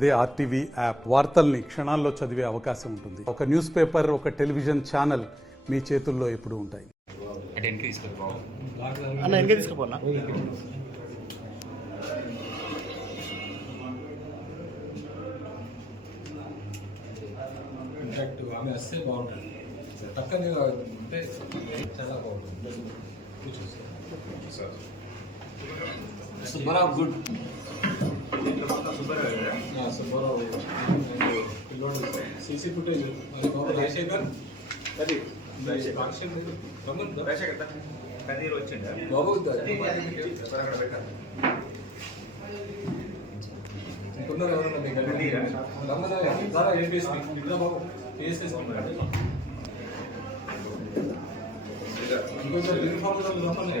అదే RTV app వార్తల్ని క్షణాల్లో చదివే అవకాశం ఉంటుంది. ఒక న్యూస్ పేపర్, ఒక టెలివిజన్ ఛానల్ మీ చేతుల్లో ఎప్పుడూ ఉంటాయి. ఇన్ఫాక్ట్ ఆమె వస్తే బాగుంటుంది. పక్కనే ఉంటే చాలా బాగుంటుంది. సుబ్బారావు గుడ్. సుబ్బారావు పిల్లోడు సీసీ ఫుటేజ్ మరి బాబు రాజశేఖర్ బాబు ఇంకొన్నారు ఎవరన్నా మీకు రమ్మన్నా ఏపీఎస్పీ ఇట్లా బాబు ఏఎస్ఎస్పీ ఇంకొంచెం యూనిఫామ్ రమ్మని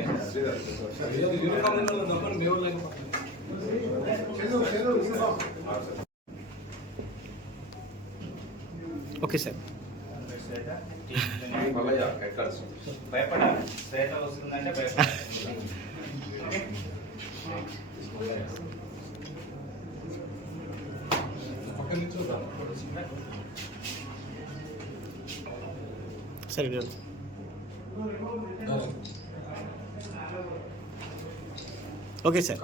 యూనిఫామ్ రమ్మని మేము ఓకే సార్. భయపడాలి. శ్వేత వస్తుందంటే భయపడాలి. సరే ఓకే సార్.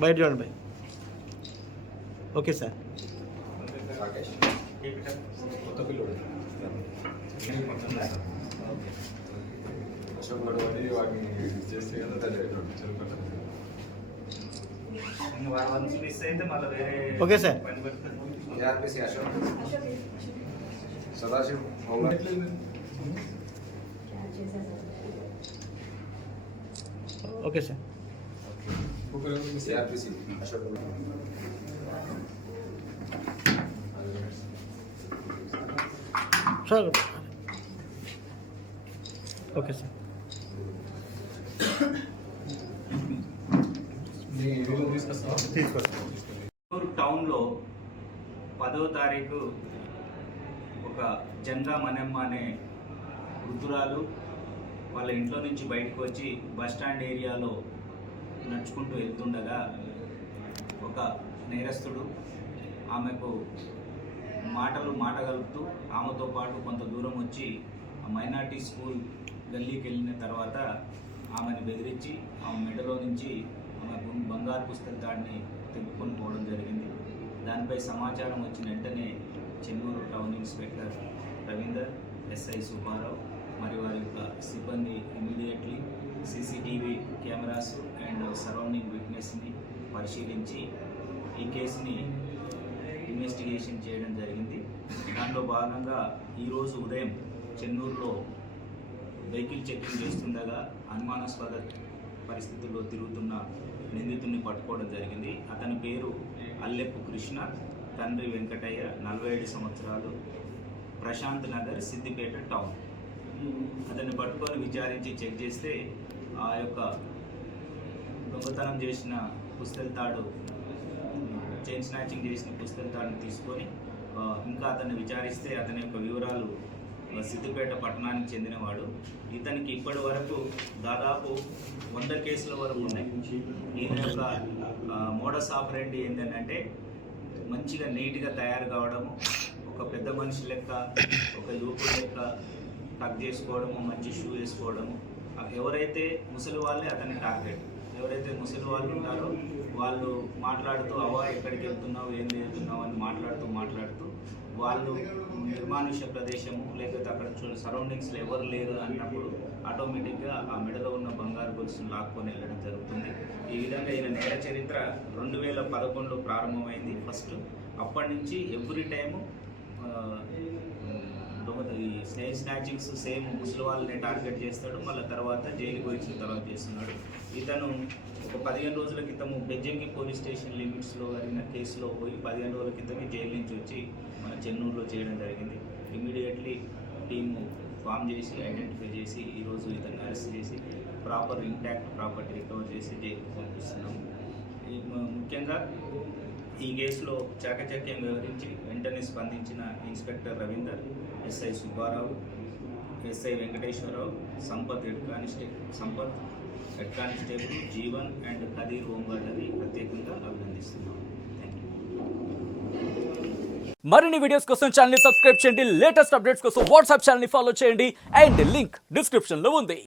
బయట చూడండి బాయ్. Okay sir. కొత్త పిల్లడు చేస్తే మిస్ అయితే మళ్ళీ వేరే okay sir. Sadashiv okay sir. Sir okay sir. టౌన్లో 10వ తారీఖు ఒక జంగా మనమ్మ అనే వృద్ధురాలు వాళ్ళ ఇంట్లో నుంచి బయటకు వచ్చి బస్టాండ్ ఏరియాలో నడుచుకుంటూ వెళ్తుండగా ఒక నేరస్తుడు ఆమెకు మాట కలుపుతూ ఆమెతో పాటు కొంత దూరం వచ్చి ఆ మైనార్టీ స్కూల్ గల్లీకి వెళ్ళిన తర్వాత ఆమెను బెదిరించి ఆమె మెడలో నుంచి ఆమె బంగారు పుస్తకాన్ని తెంపుకొని పోవడం జరిగింది. దానిపై సమాచారం వచ్చిన వెంటనే Chennur town inspector Ravinder, SI Subbarao మరియు వారి యొక్క సిబ్బంది immediately CCTV cameras and surrounding విట్నెస్ని పరిశీలించి ఈ కేసుని ఇన్వెస్టిగేషన్ చేయడం జరిగింది. దాంట్లో భాగంగా ఈరోజు ఉదయం చెన్నూరులో వెహికల్ చెకింగ్ చేస్తుండగా అనుమానాస్పద పరిస్థితుల్లో తిరుగుతున్న నిందితుడిని పట్టుకోవడం జరిగింది. అతని పేరు అల్లెప్పు కృష్ణ, తండ్రి వెంకటయ్య, 47 సంవత్సరాలు, ప్రశాంత్ నగర్, సిద్దిపేట టౌన్. అతన్ని పట్టుకొని విచారించి చెక్ చేస్తే ఆ యొక్క దొంగతనం చేసిన పుస్తెల తాడు, చైన్ స్నాచింగ్ చేసిన పుస్తెల తాడుని తీసుకొని ఇంకా అతన్ని విచారిస్తే అతని యొక్క వివరాలు సిద్దిపేట పట్టణానికి చెందినవాడు. ఇతనికి ఇప్పటి వరకు దాదాపు 100 కేసుల వరకు ఉన్నాయి. ఈయన యొక్క మోడస్ ఆపరేండి ఏంటంటే మంచిగా నీట్గా తయారు కావడము, ఒక పెద్ద మనిషి లెక్క, ఒక యువకుడు లెక్క టక్ చేసుకోవడము, మంచి షూ వేసుకోవడము. ఎవరైతే ముసలి వాళ్ళే అతని టార్గెట్. ఎవరైతే ముసలి వాళ్ళు ఉంటారో వాళ్ళు మాట్లాడుతూ ఎక్కడికి వెళ్తున్నావు, ఏం వెళ్తున్నావు అని మాట్లాడుతూ వాళ్ళు నిర్మానుష్య ప్రదేశము లేకపోతే అక్కడ సరౌండింగ్స్లో ఎవరు లేరు అన్నప్పుడు ఆటోమేటిక్గా ఆ మెడలో ఉన్న బంగారు గొలుసును లాక్కొని వెళ్ళడం జరుగుతుంది. ఈ విధంగా ఈయన నేర చరిత్ర 2011లో ప్రారంభమైంది ఫస్ట్. అప్పటి నుంచి ఎవ్రీ టైము ఈ స్నాచింగ్స్ సేమ్ ముసలి వాళ్ళని టార్గెట్ చేస్తాడు. మళ్ళీ తర్వాత జైలుకి వచ్చిన తర్వాత చేస్తున్నాడు. ఇతను ఒక 15 రోజుల క్రితము బెజ్జంకి పోలీస్ స్టేషన్ లిమిట్స్లో జరిగిన కేసులో పోయి 15 రోజుల క్రితమే జైలు నుంచి వచ్చి మన చెన్నూరులో చేయడం జరిగింది. ఇమీడియట్లీ టీము ఫామ్ చేసి ఐడెంటిఫై చేసి ఈరోజు ఇతన్ని అరెస్ట్ చేసి ప్రాపర్ ఇంటాక్ట్ ప్రాపర్టీ రికవర్ చేసి జైలుకి పంపిస్తున్నాము. ముఖ్యంగా ఈ కేసులో చాకచక్యం వివరించి వెంటనే స్పందించిన inspector Ravinder, SI Subbarao, SI Venkateswararao, Sampath head constable, Jeevan and Khadeer హోంగార్డ్ని ప్రత్యేకంగా అభినందిస్తున్నాను. Thank you. మరిన్ని వీడియోస్ కోసం ఛానల్ ని సబ్స్క్రైబ్ చేయండి. లేటెస్ట్ అప్డేట్స్ కోసం వాట్సాప్ ఛానల్ ని ఫాలో చేయండి. అండ్ లింక్ డిస్క్రిప్షన్ లో ఉంది.